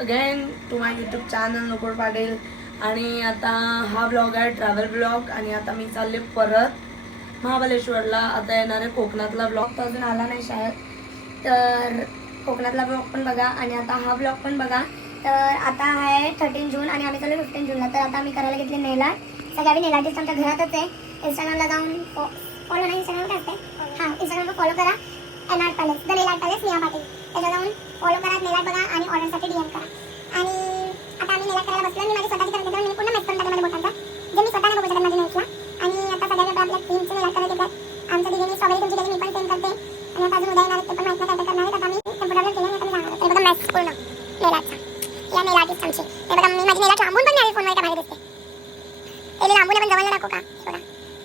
Again to my YouTube channel Nakul Patil. आणि आता हा ब्लॉग आहे ट्रॅव्हल ब्लॉग. आणि आता मी चालले परत महाबळेश्वरला. आता येणार आहे कोकणातला ब्लॉग, तो अजून आला नाही शाळेत, तर कोकणातला ब्लॉग पण बघा आणि आता हा ब्लॉग पण बघा. तर आता आहे 13 जून आणि आम्ही चालू 15 जूनला. तर आता आम्ही करायला घेतले नेल आर्ट. सगळ्या बी नेल आर्टिस्ट आमच्या घरातच आहे. इंस्टाग्रामला जाऊन फॉलो नाही, इंस्टाग्राम काय असते, हां इंस्टाग्रामला फॉलो करा, an art palace, the nail art palace निया पाटील. त्याला जाऊन फॉलो करा, नेल आर्ट बघा आणि ऑर्डरसाठी DM करा. आणि आता आम्ही नेल आर्ट करायला बसलो. मी माझी स्वतःची करत होते, मी पूर्ण मॅच करून टाकले माझ्या बोटांचा, जे मी स्वतःने बघू शकत माझ्या नेल्सला. आणि आता सगळ्यांना आपल्या टीमचे नेल आर्ट करायचे आहेत. आमच्या दिदीने स्ट्रॉबेरी तुमची गेली, मी पण सेम करते. आणि आता अजून उद्या येणार ते पण माहिती नाही काय करणार आहे. आता आम्ही टेम्पोररी केलं, आता मी जाणार. तर बघा मॅच पूर्ण नेल आर्टचा, या नेल आर्टिस्ट आमची. हे बघा मी माझी नेल आर्ट लांबून पण नाही, फोनवर का बाहेर दिसते, पहिले लांबून पण जवळ दाखवू का, बघा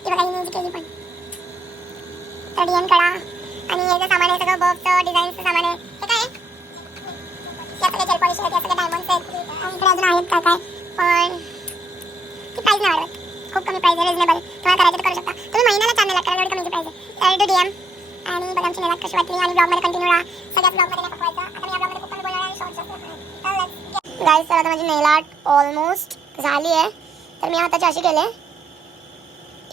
ती बघा ही केली पण. तर DM करा. आणि हे जे सामान आहे सगळं बॉक्सचं डिझाईनचं सामान आहे. हे काय आहे, या सगळे जेल पॉलिश आहेत, या सगळे डायमंड्स आहेत. आणि इकडे अजून आहेत काय काय, पण ती प्राईस नाही वाढवत, खूप कमी प्राईस आहे, रिजनेबल. तुम्हाला करायचं तर करू शकता तुम्ही. महिन्याला चॅनल करा, एवढी कमी प्राईस आहे. तर DM आणि बघा आमची नेल कशी वाटली. आणि ब्लॉगमध्ये कंटिन्यू राहा, सगळ्याच ब्लॉगमध्ये नाही पकवायचं. आता मी या ब्लॉगमध्ये खूप कमी बोलणार आहे, शॉर्ट्स गाईस. तर आता माझी नेल आर्ट ऑलमोस्ट झाली आहे. तर मी हाताची अशी केले,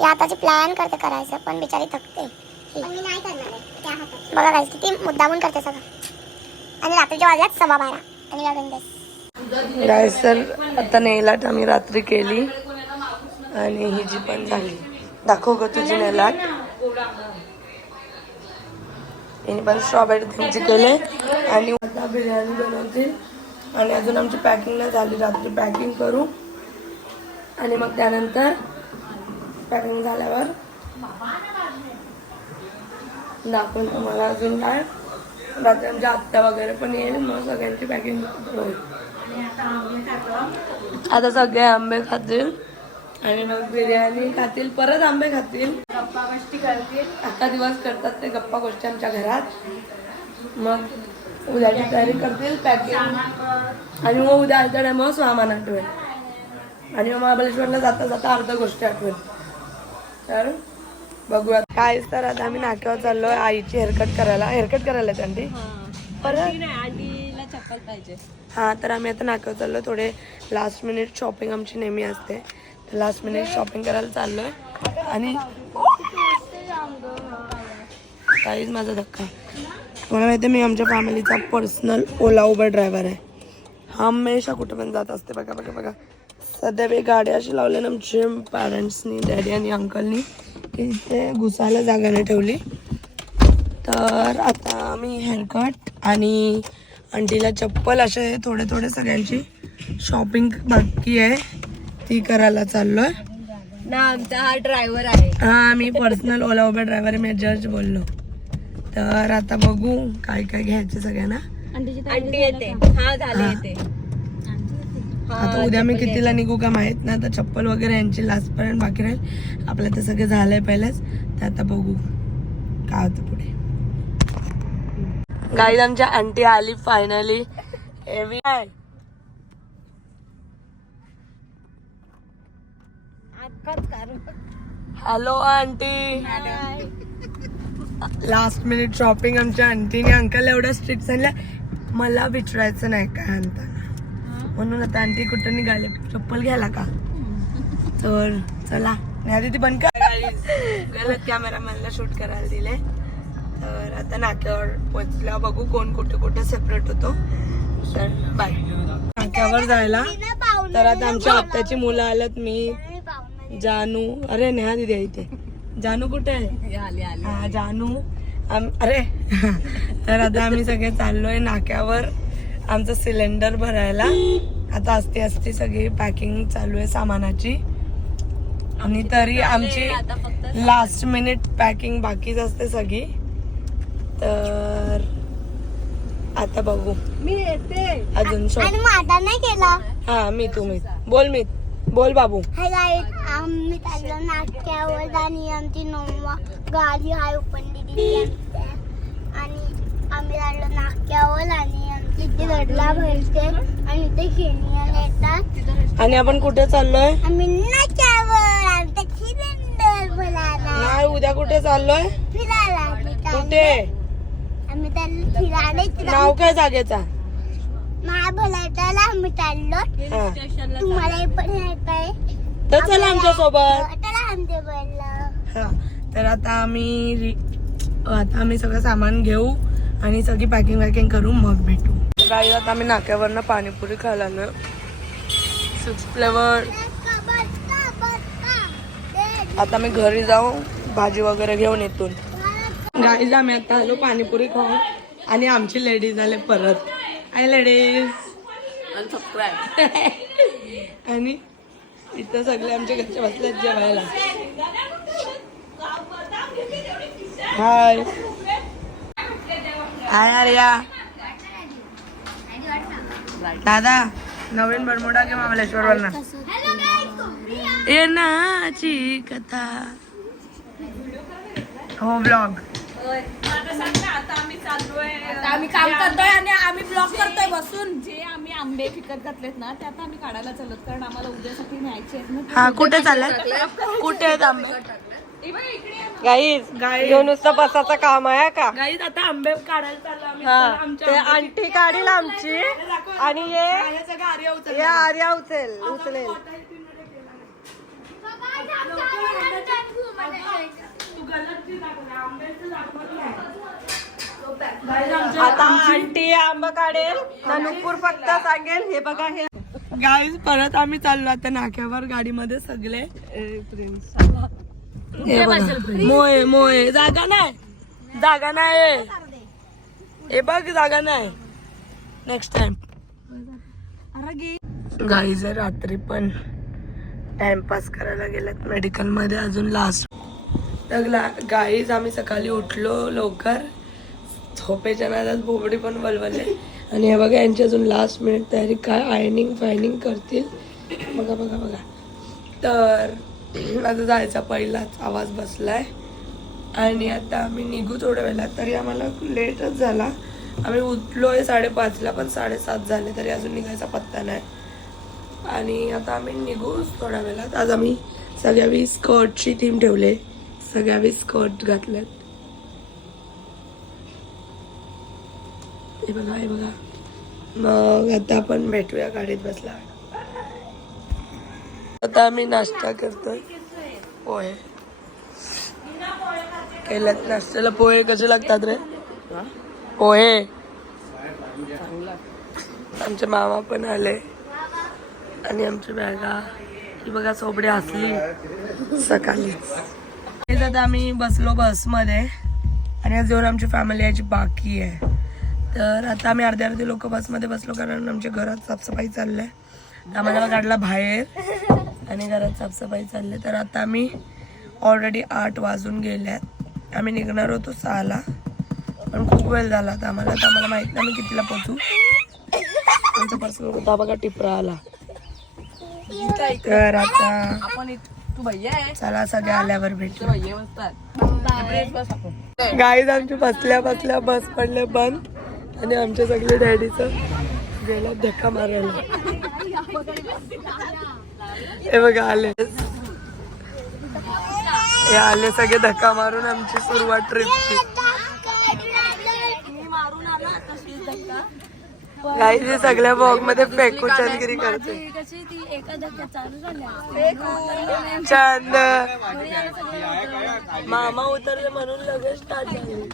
या हाताची प्लॅन करते करायचं, पण बिचारी थकते. मी नाही करणार आहे बघा गाईस, किती मुद्दामून करते सगळं. आणि रात्रीच्या वाजल्यात 12:15 आणि लागून दे गाईस. तर आता नेल आर्ट आम्ही रात्री केली आणि ही जी पण झाली. दाखव ग तुझी नेल आर्ट. हिने पण स्ट्रॉबेरी थीमची केले. आणि आता बिर्याणी बनवतील. आणि अजून आमची पॅकिंग नाही झाली, रात्री पॅकिंग करू आणि मग त्यानंतर पॅकिंग झाल्यावर दाखवून तुम्हाला अजून काय. रात्री आमच्या आत्या वगैरे पण येईल, मग सगळ्यांची पॅकिंग होईल. आता सगळे आंबे खातील आणि मग बिर्याणी खातील, परत आंबे खातील, गप्पा गोष्टी करतील. अख्खा दिवस करतात ते गप्पा गोष्टी आमच्या घरात. मग उद्याची तयारी करतील, पॅकिंग. आणि मग उद्या आयत्या टायमावर सामान आठवेल आणि मग महाबळेश्वरला जाता जाता अर्ध्या गोष्टी आठवेल. तर बघूयात काय. तर आता आम्ही नाक्यावर चाललोय आईची हेअरकट करायला त्यांनी परत आंटीला चप्पल पाहिजे. हां, तर आम्ही आता नाक्यावर चाललोय. थोडे लास्ट मिनिट शॉपिंग आमची नेहमी असते, तर लास्ट मिनिट शॉपिंग करायला चाललोय. आणि काहीच माझा धक्का. मला माहिती आहे मी आमच्या फॅमिलीचा पर्सनल ओला उबर ड्रायव्हर आहे. हमेशा कुठे पण जात असते. बघा बघा बघा, सध्या मी गाडी अशी लावल्या ना आमच्या पॅरेंट्सनी, डॅडी आणि अंकलनी, की इथे घुसायला जागा नाही ठेवली. तर आता आम्ही हेअरकट आणि आंटीला चप्पल असे थोडे थोडे सगळ्यांची शॉपिंग बाकी आहे, ती करायला चाललोय ना. आमचा हा ड्रायव्हर आहे. हां, मी पर्सनल ओला उबर ड्रायव्हर आहे, मी जज बोललो. तर आता बघू काय काय घ्यायचे सगळ्यांना. आंटी येते, हा झाले येते. आता उद्या मी कितीला निघू का माहित नाही. आता चप्पल वगैरे यांची लास्टपर्यंत बाकी राहील. आपलं तर सगळं झालंय पहिलेच, तर आता बघू काय होतं पुढे. गाईज आमच्या आंटी आली finally. Hello aunty. Last minute shopping आमच्या आंटीने. अंकल एवढं स्ट्रिक्ट सांगितलं मला विचारायचं नाही काय आणताना, म्हणून आता आंटी कुठं निघाले चप्पल घ्यायला का. तर चला आधी ती बंद कर. कॅमेरामॅनला शूट करायला दिले. तर आता नाक्यावर पोहोचल्या, बघू कोण कुठे कुठे सेपरेट होतो. तर बाय. नाक्यावर जायला तर आता आमच्या आत्याची मुलं आल्यात. मी, जानू, अरे नेहा दिदी आहे इथे. जानू कुठे आहे, हा जानू. अरे तर आता आम्ही सगळे चाललोय नाक्यावर आमचं सिलेंडर भरायला. आता असती सगळी पॅकिंग चालू आहे सामानाची. आणि तरी आमची लास्ट मिनिट पॅकिंग बाकीच असते सगळी. तर आता बघू. मी येते अजून नाही केला. हा मी तुम्ही बोल बाबू. हाय गाईज, आम्ही चाललो नाक्यावर आणि आमची नोवा गाडी आहे ओपन दिली आणि आम्ही चाललो नाक्यावर. आणि आमची इथे रडला भरते आणि इथे खेळणी येतात. आणि आपण कुठे चाललोय, आम्ही नाक्यावर आमचा सिलेंडर भरायला. नाही उद्या कुठे चाललोय, फिरायला. कुठे, आम्ही त्याला फिरायला. नाव काय जागेचा, महाबळेश्वरला आम्ही चाललो. हा. तुम्हाला पण येत आहे तर चला आमच्या सोबत. चला आमच्या बरोबर. हा तर आता आम्ही सगळं सामान घेऊ आणि सगळी पॅकिंग वॅकिंग करू मग भेटू. काही आता आम्ही नाक्यावरनं पाणीपुरी खायला ना 6 फ्लेवर. आता मी घरी जाऊ भाजी वगैरे घेऊन येतून. गाईज आम्ही आता आलो पाणीपुरी खाऊन आणि आमची लेडीज आले परत. हाय लेडीज. आणि इथं सगळे आमच्या घरचे बसलेत जेवायला. हाय हाय आर्या. दादा नवीन बरमुडा की महाबळेश्वर वरना येण्याची कथा. हो ब्लॉग. आम्ही काम करतोय आणि आम्ही ब्लॉग करतोय बसून. जे आम्ही आंबे पिकत घातलेत ना ते आता आम्ही काढायला चालत कारण आम्हाला उद्यासाठी न्यायचे आहेत ना. हा कुठे चाललाय? कुठे आहेत आंबे? गाईज घेऊन नुसतं बसाचं काम आहे का? गाईज आता आंबे काढायला चाललो आम्ही. हा ते आंटी काढील आमची आणि ये आर्या उचलेल. आता आंटी आंबा काढेल नुपूर फक्त सांगेल हे बघा हे. गाईज परत आम्ही चाललो आता नाक्यावर गाडीमध्ये सगळे. हे बघा. मोये मोये जागा नाही हे बघ जागा नाही. Next time. गाईज रात्री पण टाइमपास करायला गेल्यात मेडिकल मध्ये अजून लास्ट. तर गाईज आम्ही सकाळी उठलो लवकर. झोपेच्या नादात बोबडी पण बलवले आणि हे बघा यांची अजून लास्ट मिनिट तयारी. काय आयनिंग फायनिंग करतील बघा बघा बघा. तर आता जायचा पहिलाच आवाज बसलाय आणि आता आम्ही निघू थोड्या वेळात. तरी आम्हाला लेटच झाला. आम्ही उठलोय 5:30ला पण 7:30 झाले तरी अजून निघायचा पत्ता नाही. आणि आता आम्ही निघू थोड्या वेळात. आज आम्ही सगळ्यावी स्कर्टची थीम ठेवले. सगळ्यावी स्कर्ट घातल्यात. हे बघा हे बघा. मग आता आपण भेटूया गाडीत बसला. आता आम्ही नाश्ता करतोय. पोहे केल्यात नाश्त्याला. पोहे कसे लागतात रे? पोहे. आमचे मामा पण आले आणि आमची बॅगा ही बघा. सोबडी हसली सकाळीच. आता आम्ही बसलो बसमध्ये आणि आज येऊन आमची फॅमिली यायची बाकी आहे. तर आता आम्ही अर्धे लोक बसमध्ये बसलो कारण आमच्या घरात साफसफाई चाललंय. आम्हाला काढला बाहेर आणि घरात साफसफाई चालली. तर आता आम्ही ऑलरेडी 8 वाजून गेल्यात. आम्ही निघणार होतो 6ला पण खूप वेळ झाला तर आम्हाला माहित नाही आम्ही कितीला पोहोचू. आमचा पर्सनल होता बघा टिपरा आला. तर आता चला सगळे आल्यावर भेटू. गाईज आमची बसल्या बस पडले बंद आणि आमच्या सगळे डॅडीचं गेला धक्का मारायला. हे बघा आले. हे आले सगळे धक्का मारून आमची सुरुवात ट्रिपची. गाईज सगळ्या बॉग मध्ये फेकू चंदगिरी करते. चंद मामा उतरले म्हणून लगेच स्टार्ट झाली.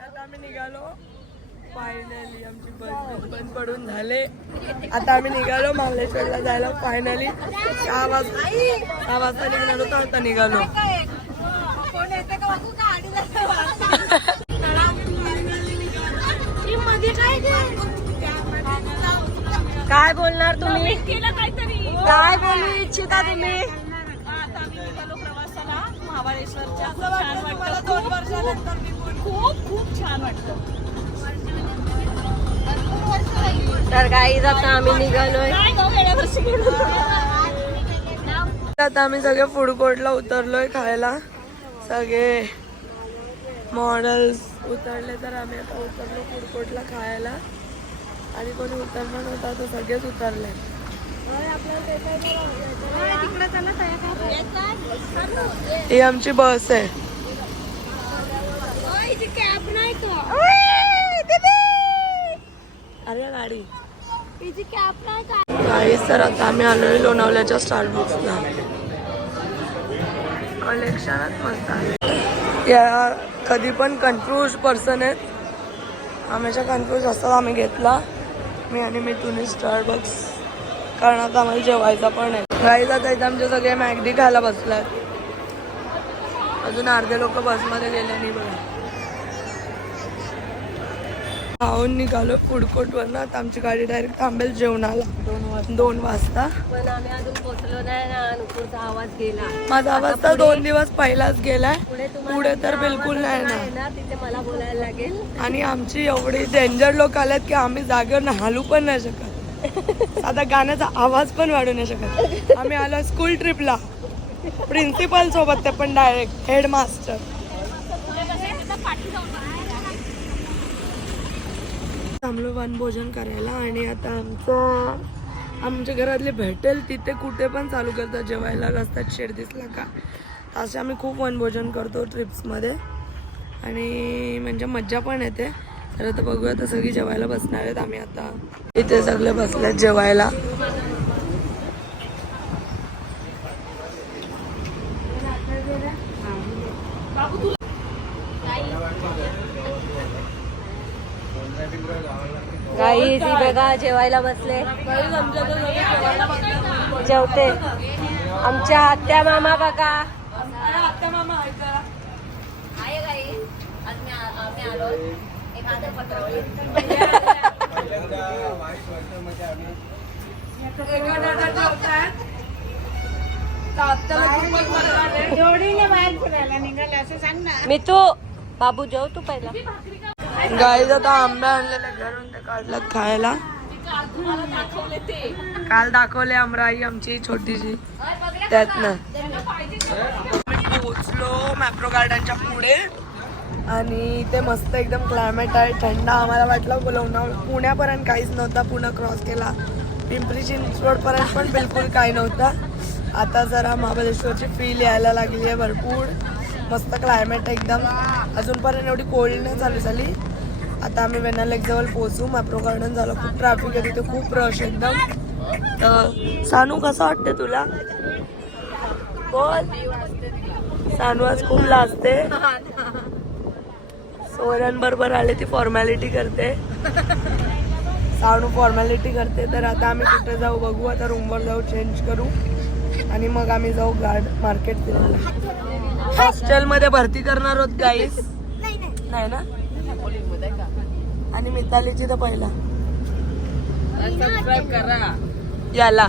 आता आम्ही निघालो फायनली. आमची बस बंद पडून झाले. आता आम्ही निघालो महाबळेश्वरला जायला. फायनली 6 वाजता निघालो तर आता निघालो. काय बोलणार तुम्ही? काय बोलू इच्छिता तुम्ही? प्रवासाला महाबळेश्वरच्या खूप छान वाटतं. तर गाईज आता आम्ही निघालोय. आता आम्ही सगळे फूड कोर्टला उतरलोय खायला. सगळे मॉडेल्स उतरले तर आम्ही आता उतरलो फूड कोर्टला खायला. आणि कोणी उतरणार नव्हता तो सगळेच उतरले. ही आमची बस आहे. अरे गाडी तिची कॅप नाही काय गाईस तर आता आम्ही आलोय लोणावल्याच्या स्टारबक्सला. कलेक्शनच मस्त आहे. या कधी पण कन्फ्यूज पर्सन आहेत, हमेशा कन्फ्यूज असतात. आम्ही घेतला मी आणि मिथुनी स्टारबक्स, कारण आता आम्हाला जेवायचा पण आहे. गाईस आता इथं आमचे सगळे मॅगडी खायला बसलात. अजून अर्धे लोक बसमध्ये गेले नाही बघा. खाऊन निघालो फूड कोर्टवरनं. आता आमची गाडी डायरेक्ट थांबेल जेवणाला 2 वाजता. पण आम्ही अजून पोहोचलो नाही ना, नुकूरचा आवाज गेला. माझा आवाज तर 2 दिवस पहिलाच गेलाय, पुढे तर बिलकुल नाही ना. तिथे मला बोलायला लागेल. आणि आमची एवढी डेंजर लोक आलेत की आम्ही जागेवर हालू पण नाही शकत. आता गाण्याचा आवाज पण वाढू नाही शकत. आम्ही आलो स्कूल ट्रिपला प्रिन्सिपल सोबत, ते पण डायरेक्ट हेडमास्टर. थांबलो वनभोजन करायला आणि आता आमच्या घरातले भेटेल तिथे कुठे पण चालू करतात जेवायला. रस्त्यात शेड दिसला का असे आम्ही खूप वनभोजन करतो ट्रिप्समध्ये आणि म्हणजे मज्जा पण येते. तर आता बघूया, आता सगळी जेवायला बसणार आहेत. आम्ही आता इथे सगळे बसलेत जेवायला. गाईस ही बघा जेवायला बसले. जेवते आमच्या आत्या मामा काका. मी तू बाबू जेव तू पहिला. गाईज आता आंबे आणलेले घरून, ते काढल्यात खायला. काल दाखवले आमराई आमची छोटीशी, त्यातनं पोचलो मॅप्रो गार्डनच्या पुढे आणि ते मस्त एकदम क्लायमेट आहे, थंड. आम्हाला वाटलं लोणावळा पुण्यापर्यंत काहीच नव्हता, पुणे क्रॉस केला, पिंपरी चिंचवडपर्यंत पण बिलकुल काही नव्हता. आता जरा महाबळेश्वरची फील यायला लागली आहे भरपूर. मस्त क्लायमेट एकदम. अजूनपर्यंत एवढी कोल्ड नाही चालू झाली. आता आम्ही वेण्णा लेक जवळ पोहोचू. मॅप्रो गार्डन झालं, खूप ट्रॅफिक आहे तिथे, खूप रश एकदम. तर सानू कसं वाटते तुला? बोल. सानू आज खूप लाजते. सोहरान बरोबर आले ती फॉर्मॅलिटी करते. सानू फॉर्मॅलिटी करते. तर आता आम्ही कुठे जाऊ बघू. आता रूमवर जाऊ, चेंज करू आणि मग आम्ही जाऊ मार्केट फिरायला. हॉस्टेलमध्ये भरती करणार आहोत गाईस. नाही ना. आणि मितालीची तर पहिला याला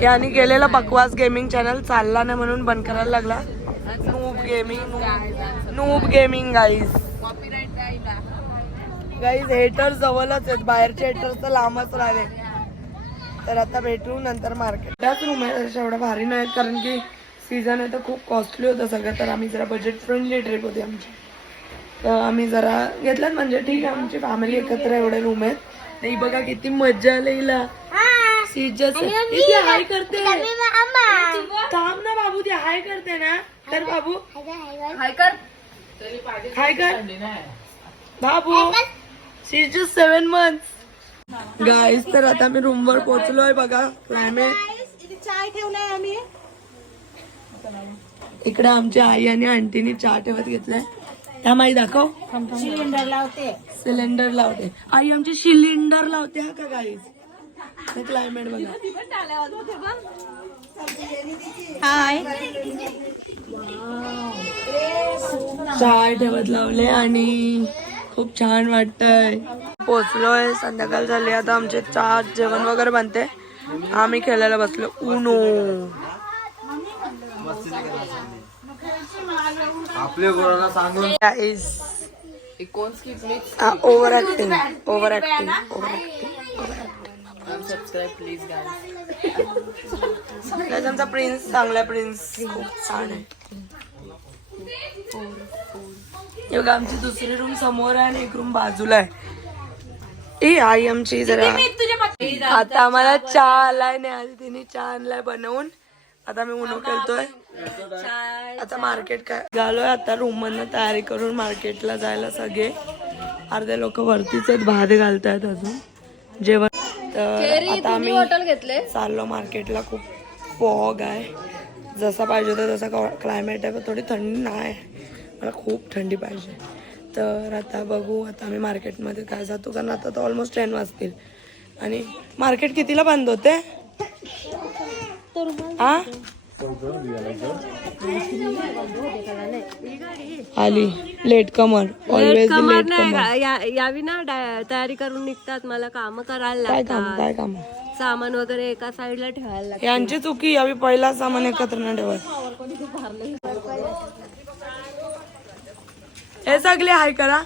याने केलेला बकवास गेमिंग चॅनल चालला नाही म्हणून बंद करायला लागला. Noob gaming guys. गाईज हेटर जवळच आहेत, बाहेरचे हेटर तर लांबच राहिले. तर आता भेटू नंतर मार्केट. त्याच रूम आहे, एवढ्या भारी नाहीत कारण की सीझन आहे तर खूप कॉस्टली होतं सगळं. तर आम्ही जरा बजेट फ्रेंडली ट्रिप होती आमची, तर आम्ही जरा घेतल्यात. म्हणजे ठीक आहे, आमची फॅमिली एकत्र एवढे रूम आहेत. नाही बघा किती मजा आलेला. हाय करते, थांब ना बाबू, ती हाय करते ना. तर बाबू हाय कर, हाय कर बाबू. शी इज जस्ट 7 months. गाईस तर आता मी रूमवर पोहोचलोय. बघा क्लायमेट. चाय ठेवलाय आम्ही इकडे आमच्या आई आणि आंटीनी चहा ठेवत घेतलाय. त्या माई दाखव. सिलेंडर लावते आई आमची, सिलेंडर लावते. हा का गाईस, क्लायमेट बघा. हाय चहा ठेवत लावले आणि खूप छान वाटतंय. पोचलोय, संध्याकाळ झाली. आता आमचे चहा जेवण वगैरे बनते. आम्ही खेळायला बसलो उनो. आपल्या गुरांना सांगून ओव्हर ऍक्टिंग. सबस्क्राईब प्लीज त्याचा प्रिन्स चांगला, प्रिन्स खूप छान आहे. एवढं आमची दुसरी रूम समोर आहे आणि एक रूम बाजूला आहे. ही आई आमची जरा. आता आम्हाला चहा आलाय नाही, आधी तिने चहा आणलाय बनवून. आता मी उनो खेळतोय. आता मार्केट काय झालोय. आता रूम मधनं तयारी करून मार्केटला जायला सगळे. अर्धे लोक वरतीच आहेत, भात घालतायत अजून जेवण. तर आता आम्ही चाललो मार्केटला. खूप फॉग आहे, जसा पाहिजे होता तसा क्लायमेट आहे, पण थोडी थंडी नाही, मला खूप थंडी पाहिजे. तर आता बघू, आता आम्ही मार्केटमध्ये काय जातो, कारण आता तर ऑलमोस्ट 10 वाजतील. आणि मार्केट कितीला बंद होते? हा आली लेट कमर, ऑलवेज लेट कमर. यावी ना तयारी करून निघतात, मला काम करायला काय काम, लागतात, काय काम? सामान वगैरे एका साईडला ठेवायला लागतं. यांची चुकी, यावी पहिला सामान एकत्र न ठेवत. हे सगळे हाय करा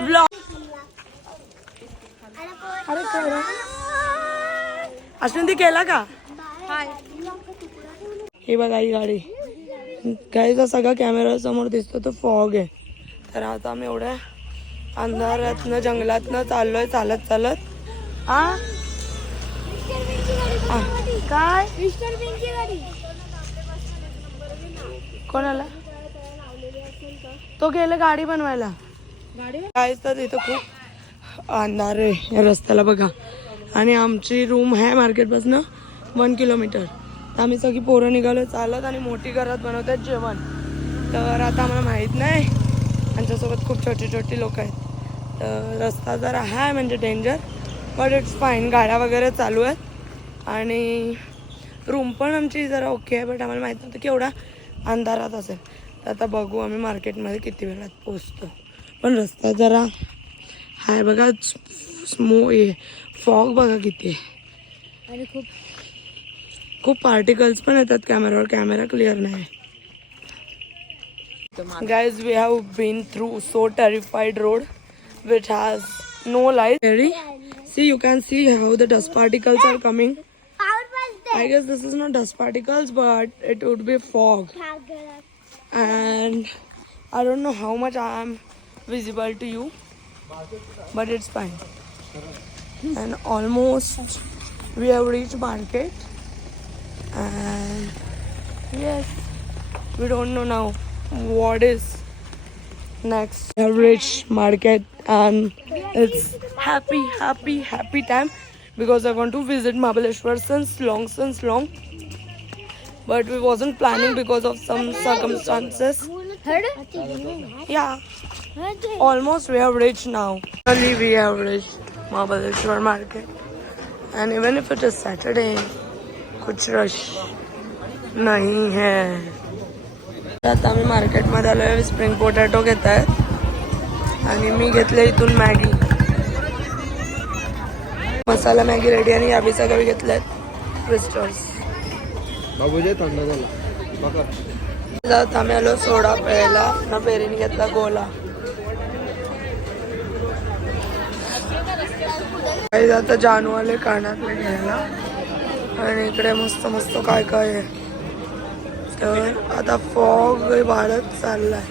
ब्लॉग. अरे करा अश्विन, ती केला का? हे बघा ही गाडी, गाडीचा सगळा कॅमेरा समोर दिसतो तो फॉग आहे. तर आता आम्ही एवढ्या अंधारातनं जंगलातनं चाललोय चालत चालत. काय कोणाला तो गेला गाडी बनवायला? काय तर इथं खूप अंधार आहे या रस्त्याला बघा. आणि आमची रूम आहे मार्केटपासून 1 किलोमीटर. तर आम्ही सगळी पोरं निघालो चालत आणि मोठी घरात बनवतात जेवण. तर आता आम्हाला माहीत नाही, आमच्यासोबत खूप छोटी छोटी लोक आहेत. तर रस्ता जरा आहे म्हणजे डेंजर, बट इट्स फाईन. गाड्या वगैरे चालू आहेत आणि रूम पण आमची जरा ओके आहे, बट आम्हाला माहीत नव्हतं की एवढा अंधारात असेल. तर आता बघू आम्ही मार्केटमध्ये किती वेळात पोचतो. पण रस्ता जरा हाय बघा, फॉग बघा किती आहे आणि खूप पार्टिकल्स पण येतात कॅमेरावर, कॅमेरा क्लिअर नाही. Guys, we have been through so terrified road which has no light. Ready? See, you can see how the dust particles are coming. I guess this is not dust particles, but it would be fog. And I don't know how much I am visible to you, but it's fine. And almost we have reached market. And yes, we don't know now what is next. We have reached market and it's happy time because I want to visit Mahabaleshwar since long, but we wasn't planning because of some circumstances. Yeah, almost we have reached now. Only we have reached Mahabaleshwar market, and even if it is Saturday, कुछ rush नहीं है. आता आम्ही मार्केटमध्ये आलो आहे. Spring potato घेत आहेत आणि मी घेतले इथून मॅगी, मसाला मॅगी रेडी. आणि या बी सगळे घेतले आहेत क्रिस्टल्स. आम्ही आलो सोडा प्यायला ना. पेरीने घेतला गोला. आता जानू आले कानातले घ्यायला आणि इकडे मस्त मस्त काय काय आहे. तर आता फॉग वाढत चाललाय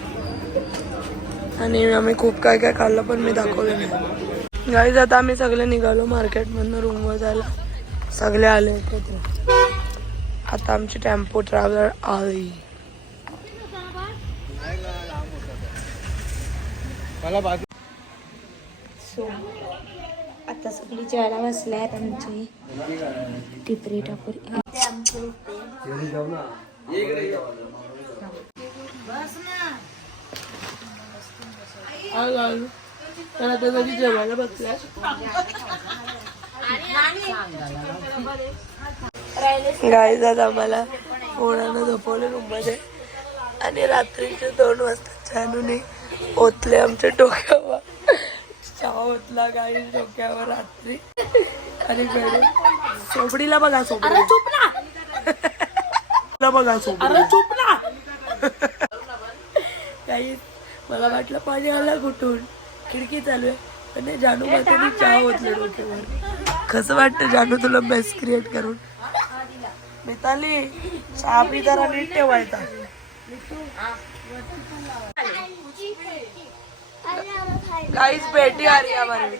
आणि आम्ही खूप काय काय खाल्लं पण मी दाखवलं नाही. गाईज आता आम्ही सगळे निघालो मार्केटमधनं रूमवर जायला. सगळे आले एकत्र. आता आमची टेम्पो ट्रॅव्हलर आली. सो आता सगळी जेवायला बसले आहेत आमची टिपरी टापरी. तर आता सगळी जेवायला बसल्या. गाईज आता आम्हाला पोरानं झोपवलं रूममध्ये आणि रात्रीचे 2 वाजता जानूने ओतले आमच्या डोक्यावर. चहा ओतला गाई डोक्यावर रात्री. आणि कडे सोबडीला बघा, सोबडीला बघा, सोबडीला चुप ना. काही मला वाटलं पाणी आला कुठून, खिडकी चालू आहे पण जानू मध्ये चहा ओतले डोक्यावर. कसं वाटतं जानू तुला बेस क्रिएट करून? मिताली चहा पी जरा नीट ठेवायचा. गाइस बेटी आ रही है हमारे